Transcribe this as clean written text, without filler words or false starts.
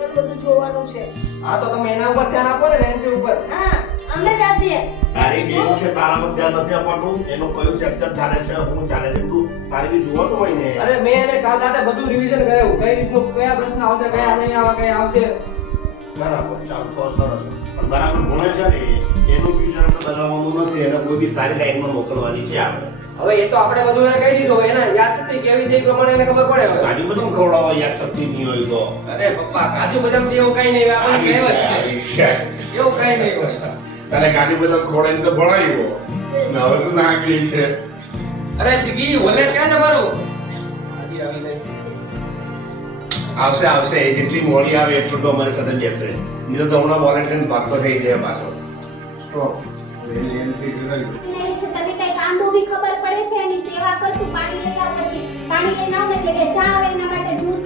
બધું જોવાનું છે. હા તો તમે એના ઉપર ધ્યાન આપો ને નેન્સી ઉપર. હા અમે જ આપીએ. તારી બેન છે તારામાં ધ્યાન નથી આપવાનું એનું કયું ચેપ્ટર ચાલે છે હું ચાલે છે બધું તારી બી જોવાનું હોય ને. અરે મેં એને કાલ રાતે બધું રિવિઝન કરાવ્યું કઈ રીતનું કયા પ્રશ્ન આવશે કયા નહીં આવે કયા આવશે. બરાબર ચાલ તો સરસ પણ બરાબર ભણે છે ને એનું ફ્યુચર આપણે બદલવાનું નથી એને કોઈ બી સારી લાઈનમાં મોકલવાની છે આપણે. હવે એ તો આપણે બધું એને કહી દીધું હવે એના યાદ શક્તિ કેવી છે એ પ્રમાણે એને ખબર પડે હવે. કાજુ બદામ ખવડાવવા યાદ શક્તિ નહીં હોય તો. અરે પપ્પા કાજુ બદામ થી એવું કઈ નહીં આપણને કહેવત છે એવું કઈ નહીં હોય. અને કાજુ બદામ ખવડાવીને તો ભણાવ્યો ને હવે તો ના ગઈ છે. અરે જીગી વોલેટ ક્યાં તમારું? આવશે આવશે એ જેટલી મોડી આવે એટલું તો અમારી સાથે બેસે નહીં તો હમણાં વોલેટ લઈને ભાગતો થઈ જાય પાછો. સ્ટોપ. એનથી કરાવ્યું. નહીં છે તને કઈ કાંદો બી ખબર પડે છે એની સેવા કરતું પાણી લઈ આવ પછી પાણી લઈને આવ ને એટલે કે ચા આવે એના માટે જ્યુસ